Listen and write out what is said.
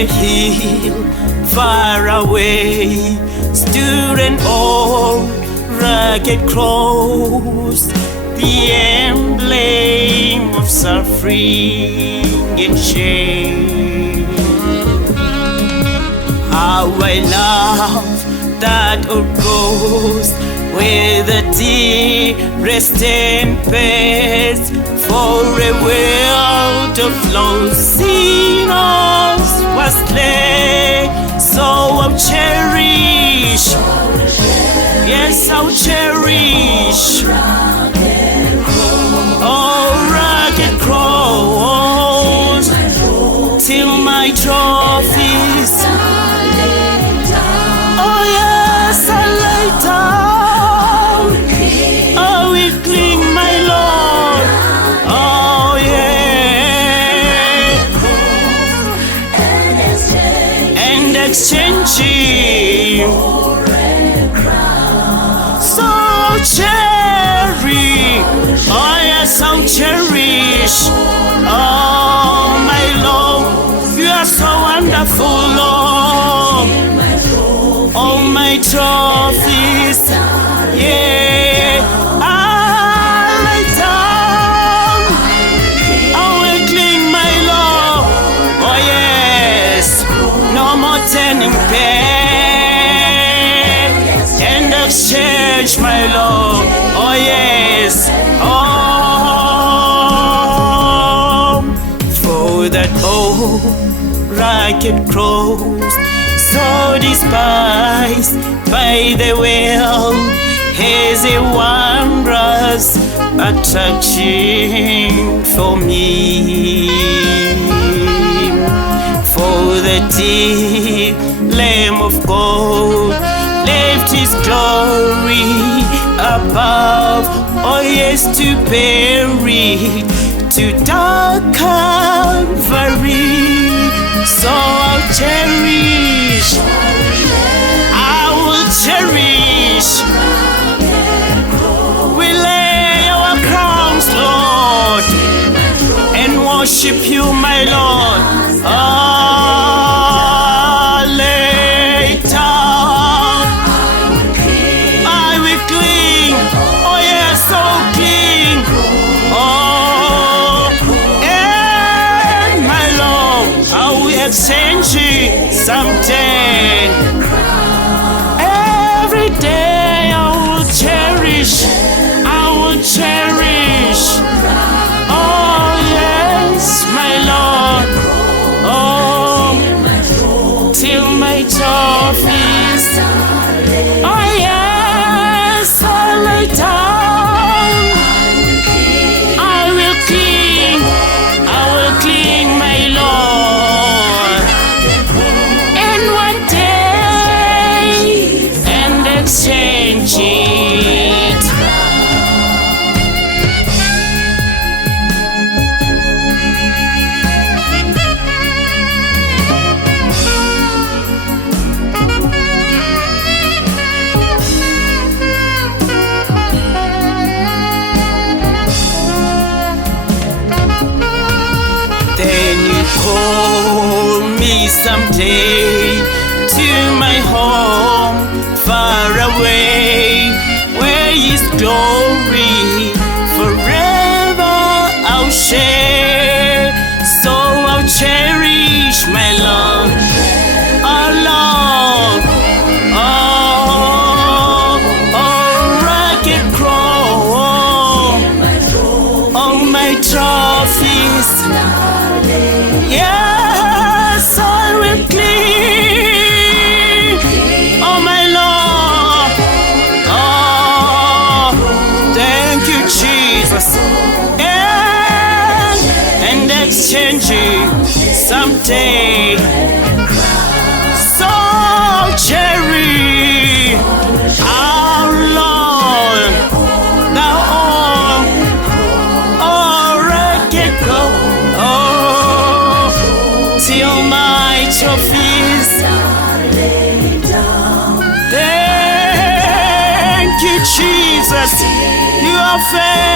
a hill far away stood an old rugged cross, the emblem of suffering and shame. How I love that old cross, where the dearest and best for a world of lost sinners was laid. So I'll cherish, yes, I'll cherish, oh, rugged cross, till my trophies, oh yes, I lay down, I will cling, my Lord, oh yeah, and exchanging, so cherish, oh yes, I'll cherish, oh my Lord, you are so wonderful, Lord, all my trophies, yeah, I lay down, I will cling, my Lord, oh yes, no more turning back, and exchange, my Lord, oh yes, oh, for that old rugged cross, so despised by the world, has a wondrous attraction for me. For the dear Lamb of God left his glory above, oh yes, to bury, to dark Calvary. So I'll cherish, I will cherish, we lay our crowns, Lord, and worship you, my Lord. Ah, lay down, I will cling, oh yes, so cling, oh, and my Lord, I will exchange it someday. Every day I will cherish, I will cherish, oh yes, my Lord, oh, till my trophies, oh yes, I lay down, I will cling, my Lord, and one day, and exchange it. Then you call me someday to my home far away, where His glory forever I'll share. So I'll cherish, my Lord, oh Lord, oh, rugged cross, all my trophies, yes, I will cling, oh my Lord, oh, thank you, Jesus, and exchanging someday, so cherry, our Lord, thou oh, rugged cross, oh, till my trophies, thank you, Jesus, you are fair.